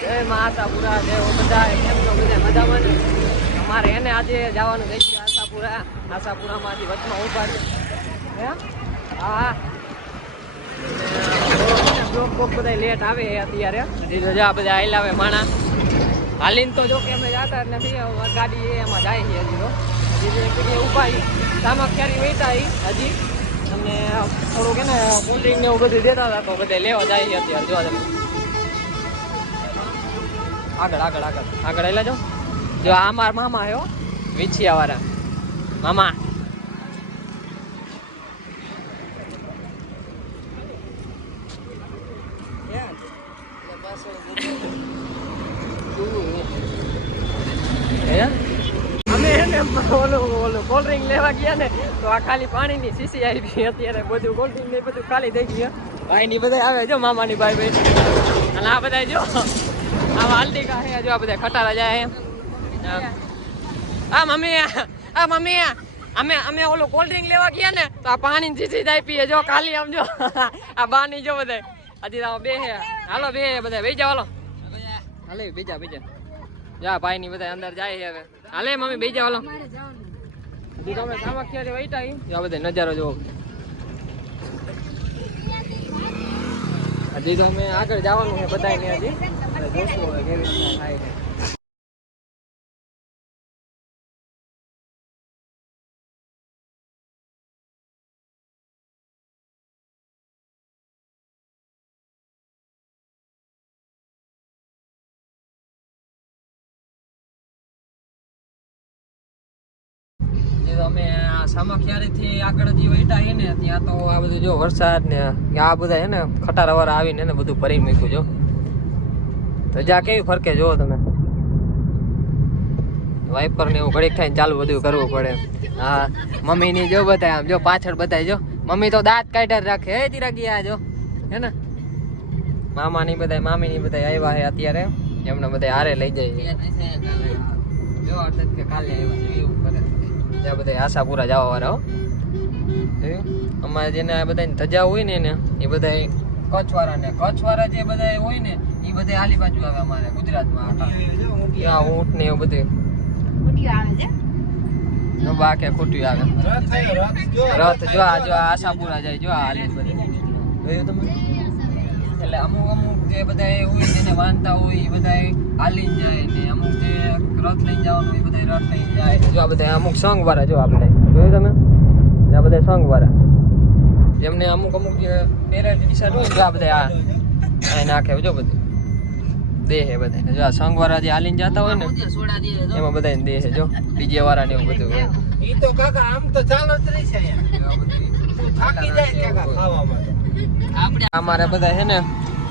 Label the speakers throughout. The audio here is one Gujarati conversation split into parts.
Speaker 1: જય મા આશાપુરા જય બધા. કેમ છો બધા? મજામાં ને? અમારે એને આજે જવાનું થઈ ગયું આશાપુરા. આશાપુરામાંથી વચમાં ઊભા છે. હે? હા. બ્લોક લેટ આવે અત્યારે. હજી બધા આયલા આવે માણા. હાલીને તો જો અમે જતા જ નથી. ગાડી એમાં જાય છે હજી તો. હજી જે કે ઊભા સામક્ષારી વેચતા હજી. અને થોડુંક એને કોલ્ડ્રિંક ને એવું બધું દેતા હતા તો બધા લેવા જાય છે અત્યારે. જોવા તમે આગળ આગળ આગળ. આગળ એટલે જો. જો આ માર મામા આવ્યો વિછિયા વાળા મામા. કોલ્ડ ડ્રિંક લેવા ગયા ને, તો આ ખાલી પાણીની શીશી આવી અત્યારે બધું કોલ્ડ ડ્રિંક ને બધું ખાલી થઈ ગયું. ભાઈ ની બધા આવે જો, મામાની ભાઈ ભાઈ અને આ બધા જો. આ કા હે જો આ બધા ખટારા જાય આ મમ્મી આ મમ્મી અમે અમે ઓલું કોલ્ડ ડ્રિંક લેવા ગયા ને તો આ પાણી શીશી જાય પીએ જો ખાલી આમ જો. આ બાની જો બધા હજી તો બે હે. હાલો બે હે બધા બેસી હાલો. હાલે બીજા બીજા જા. ભાઈ ની બધા અંદર જાય હવે. હાલે મમ્મી બેસી જાઓ હાલો. હજી તો અમે સામખ્યારે વૈતા ઈ જો બધા નજારો જોવો. હજી તો અમે આગળ જવાનું છે બધાને હજી જોશું હવે કેવી રીતના અમે આ જે ને, ત્યાં તો આ બધું જો વરસાદ ને, આ બધા છે ને ખટારાવાળા આવીને એને બધું ભરી મૂક્યું, જો. કેવી ફરકે જોવો તમે. વાઇપર એવું ઘડીક ચાલુ બધું કરવું પડે. હા, મમ્મી ની જો આમ, જો પાછળ બધા જો. મમ્મી તો દાંત કાઢ્યા જ રાખે, હે તીરા ગયા, જો. હે ને? મામા ની બધા મામી ની બધા આવ્યા છે અત્યારે. એમને બધા હારે લઈ જાય. જો કાલે એવું કરે. ત્યાં બધા આશાપુરા જવા વાળા હો. અમારે જેને આ બધા ધજા હોય ને એને એ બધા કચ્છવાળા ને કચ્છવાળા જે બધા હોય ને એ બધા આલી બાજુ આવે અમારે ગુજરાતમાં. ત્યાં ઊંટ ને એવું બધું બાકે ખોટ્યું આવે. રથ જો. આ જો આશાપુરા જાય જો આ હાલી બધે તમે? એટલે અમુક અમુક જે બધા હોય એને વાંધતા હોય એ બધા હાલી જાય ને અમુક જે રથ લઈને જવાનું એ બધા રથ લઈ જાય. જો આ બધા અમુક સંઘ વાળા જો આપણે. જોયું તમે? આ બધા સંઘ વાળા. જેમને અમુક અમુક જે પહેરા નિશાન હોય જો આ બધા આ. નાખે જો બધું. દેહે બધા જો આ સંઘ જે હાલીને જતા હોય ને એમાં બધા દે હે જો. વાળા ને એવું બધું હોય.
Speaker 2: તો કાકા આમ તો ચાલો જ રહી છે થાકી જાય કાકા ખાવામાં
Speaker 1: અમારે બધા છે ને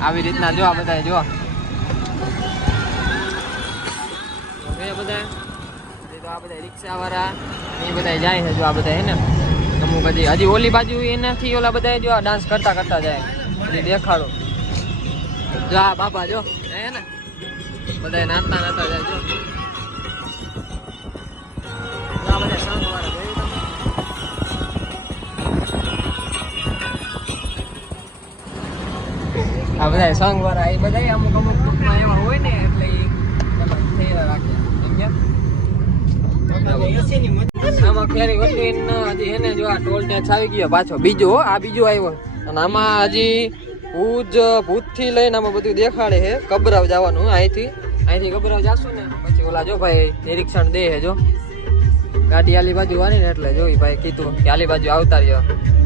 Speaker 1: આવી રીતના જો આ બધા જો બધા આ બધા રિક્ષા વાળા એ બધા જાય છે જો આ બધા હે ને? અમુક હજી હજી ઓલી બાજુ એનાથી ઓલા બધા જો ડાન્સ કરતા કરતા જાય. દેખાડો. જો આ બાપા જો હે ને? બધા નાચતા નાતા જાય, જો. બધા આ બધા સંઘ વાળા એ બધા અમુક અમુક ગ્રુપમાં એવા હોય ને, એટલે એ રાખે
Speaker 2: ની
Speaker 1: આમાં વટીન હજી એને જો આ ટોલ આવી ગયો પાછો, બીજો આ બીજો આવ્યો. અને આમાં હજી ભુજ ભૂતથી લઈને આમાં બધું દેખાડે છે, કબરાવ જવાનું, અહીંથી અહીંથી કબરાવ જાશું ને, પછી ઓલા જો ભાઈ નિરીક્ષણ દે છે, જો. ગાડી આલી બાજુ વાની ને એટલે જોઈ ભાઈ કીધું કે આલી બાજુ આવતા રહ્યો.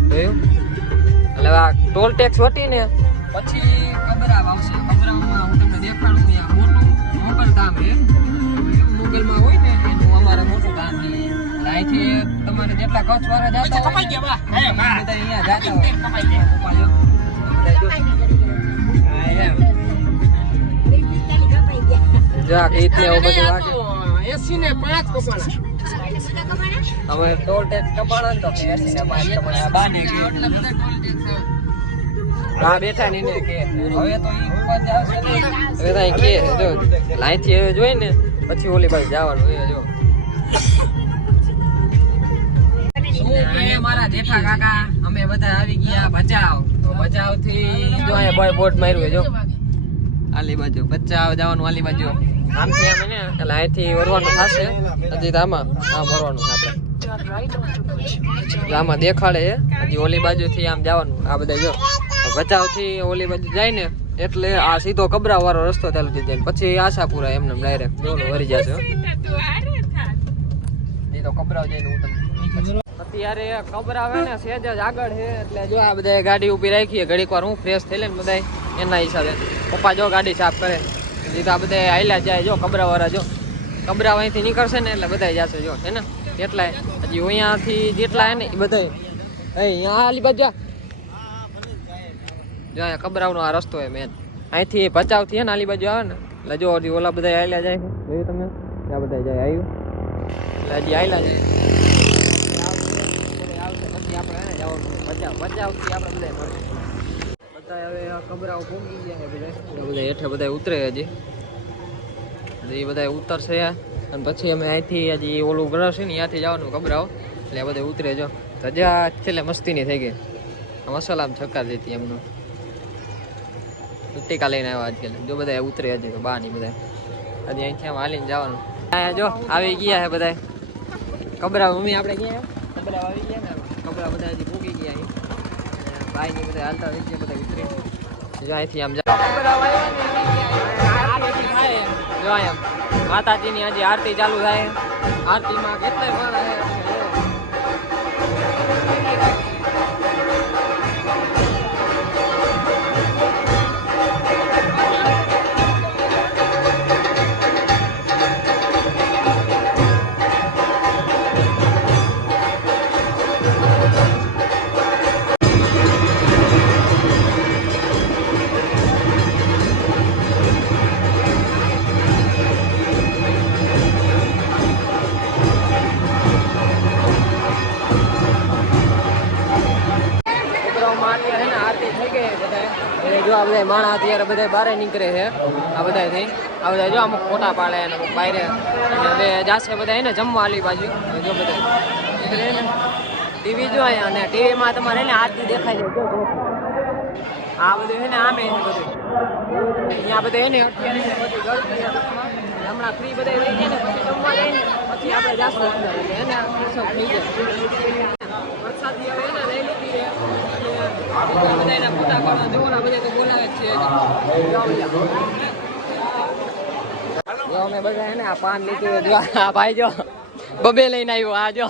Speaker 1: જોયું? એટલે આ ટોલ ટેક્સ વટીને પછી કબરાવ આવશે. કબરાવમાં હું તમને દેખાડું ત્યાં મોટું મોગલ ધામ છે. મોગલમાં હોય ને એનું અમારે મોટું ધામ છે. અહીંથી તમારે જેટલા કચ્છ વાળા જાતા હોય બધા અહીંયા જાતા હોય. જો. ગીત ને એવું બધું વાગે
Speaker 2: એસી ને પાંચ કપાણા.
Speaker 1: હવે ટોલ ટેક્સ કપાણા તો એસી ને પાંચ કપાણા. બાને હા બેઠા ની કે, હવે તો ઈ ઉપર જાવશે ને. હવે તો કે, જો લાઈથી હવે જોઈ ને, પછી ઓલી બાજુ જવાનું, એ જો. મારા અમે બધા આવી ગયા ભચાવ તો ભચાવથી બોટ માર્યું જો. આલી બાજુ બચ્ચા જવાનું આલી બાજુ. આમ ને એટલે અહીંથી વરવાનું થશે, હજી તો આમાં વરવાનું આપણે. આમાં દેખાડે, હજી ઓલી બાજુથી આમ જવાનું, આ બધા જો. ભચાઉથી ઓલી બાજુ જાય ને, એટલે આ સીધો કબરા વાળો રસ્તો ચાલુ થઈ જાય પછી આશાપુરા એમને ડાયરેક્ટ ડોલો વરી જશે. નહીં તો કબરાવ જઈને અત્યારે કબરા ને સેજ જ આગળ છે એટલે જો આ બધા ગાડી ઊભી રાખીએ ઘડીક વાર હું ફ્રેશ થઈ લે બધા એના હિસાબે. પપ્પા જો ગાડી સાફ કરે આ બધા હાલ્યા જાય, જો કબરા જો. કબરા અહીંથી નીકળશે ને, એટલે બધા જશે જો, હે ને? હજી અહીંયાથી જેટલા હે એ બધા એ અહીંયા આલી બાજુ જા. જો અહીંયા કબરાવનો આ રસ્તો હોય મેન અહીંથી ભચાવથી હે ને આલી બાજુ આવે ને, એટલે જો હજી ઓલા બધા હાલ્યા જાય જોયું તમે? આ બધા જાય આવ્યું એટલે હજી હાલ્યા જાય આવશે, પછી આપણે એને જવાનું. બચાવ બચાવથી આપણે બધા મળશે. બધા હવે આ કબરાઓ ભૂંગી ગયા છે બધા બધા હેઠે બધા ઉતરે હજી. એ બધા ઉતરશે અને પછી અમે અહીંથી હજી ઓલું ગ્રહ છે ને ત્યાંથી જવાનું કબરાઓ. એટલે બધા ઉતરે જો. રજા છેલ્લે મસ્તીની થઈ ગઈ. આ મસાલામાં છક્કા દેતી એમનું. ટીકા લઈને આવ્યા આજકાલ. જો બધા ઉતરે હજી તો બા નહીં બધા હજી અહીંથી આમ હાલીને જવાનું. જો, આવી ગયા છે બધા કબરા મમ્મી, આપણે ગયા કબરા આવી ગયા ને કબરા બધા હજી પૂગી ગયા ભાઈ ની બધા હાલતા બધા ઉતરે. જો આમ જા અહીંયા. માતાજીની હજી આરતી ચાલુ થાય આરતીમાં કેટલાય માણસ આ બધા માણસ અત્યારે બધા બહાર નીકળે છે, આ બધાથી આ બધા જો અમુક ફોટા પાડે અને અમુક બહાર અને જાશે બધા એને જમવા આલી બાજુ. જો બધા ટીવી જો અને ટીવીમાં તમારે એને આરતી દેખાય. આ બધું છે ને આમે બધું. અહીંયા બધા એને ને ને લઈ બબે લઈને આવ્યો, આ જો.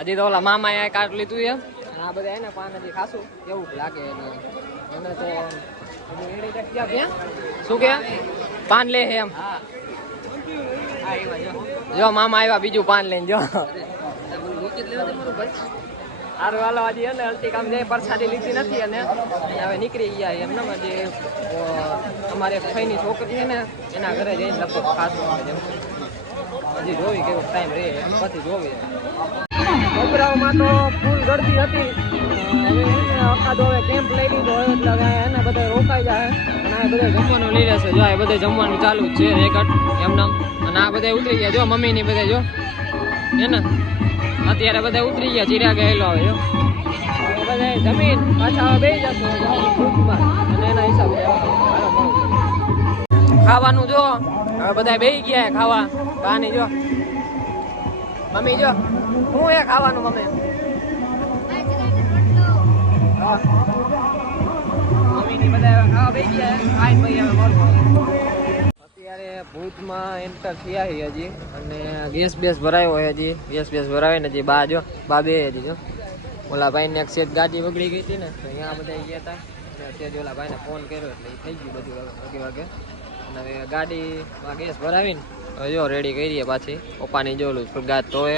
Speaker 1: હજી તો ઓલા મામા એ કાર્ડ લીધું એમ આ બધા એને પાન હજી ખાસું એવું લાગે? શું કે? પાન લે એમ. જો મામા આવ્યા, બીજું પાન લઈને જો. સારું હાલો, આજે અને અલતી કામ જે પરસાદી લીધી નથી અને હવે નીકળી ગયા એમને જે અમારે ફઈની છોકરી છે ને, એના ઘરે જઈને લગભગ ખાસું હજી જોવી કેવો ટાઈમ રહે પછી જોવી. છોકરાઓમાં તો ફૂલ ગરદી હતી. હવે હવે કેમ્પ લઈ લીધો એટલે હવે રોકાઈ જાય. અને આ બધા જમવાનું લઈ રહેશે જો, આ બધે જમવાનું ચાલુ છે રેકટ એમને અને આ બધા ઉતરી ગયા. જો, મમ્મીની બધા જો. હે અત્યારે બધા ઉતરી ગયા ચીરા ગયેલો આવે બધા જમીન પાછા બેસી જશો અને એના હિસાબે. ખાવાનું જો, હવે બધા બે ગયા ખાવા. પાણી જો. મમ્મી જો શું એ ખાવાનું મમ્મી? મમ્મી ની બધા ખાવા બે ગયા આઈ ભાઈ હવે ભુજમાં એન્ટર થયા છે હજી. અને ગેસ બેસ ભરાયો હોય હજી. ગેસ બેસ ભરાવે હજી બા જો, બા બે હજી જો. ઓલા ભાઈને એક સેજ ગાડી બગડી ગઈ હતી ને, તો અહીંયા બધા ગયા હતા અને ઓલા ભાઈને ફોન કર્યો એટલે એ થઈ ગયું બધું વાગે વાગે. અને હવે ગાડીમાં ગેસ ભરાવીને જો રેડી કરીએ પાછી. પપ્પાની જોલું ઓલું ગાત તો એ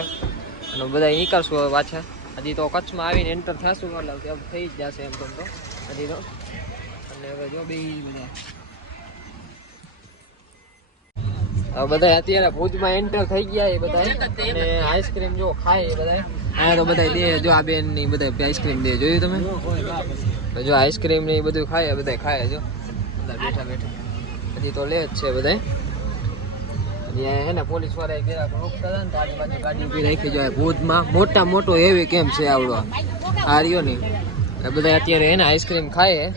Speaker 1: અને બધા નીકળશું હવે પાછા. હજી તો કચ્છમાં આવીને એન્ટર થશું એમ થઈ જ જશે એમ તો હજી તો. અને હવે જો બે બધા બધા અત્યારે ભુજમાં એન્ટર થઈ ગયા એ બધા આઈસ્ક્રીમ જો ખાય એ બધા આ તો બધા દે, જો આ બેનની આઈસ્ક્રીમ દે. જોયું તમે? જો આઈસ્ક્રીમ ને એ બધું ખાય બધા ખાય જો. બધા બેઠા બેઠા. હજી તો લે જ છે બધા અહીંયા હે ને પોલીસ હતા ને તો બાજુ ગાડી ઊભી મોટા મોટો એવી કેમ છે આવડો? આ રહ્યો ને. એ બધા અત્યારે એને આઈસ્ક્રીમ ખાય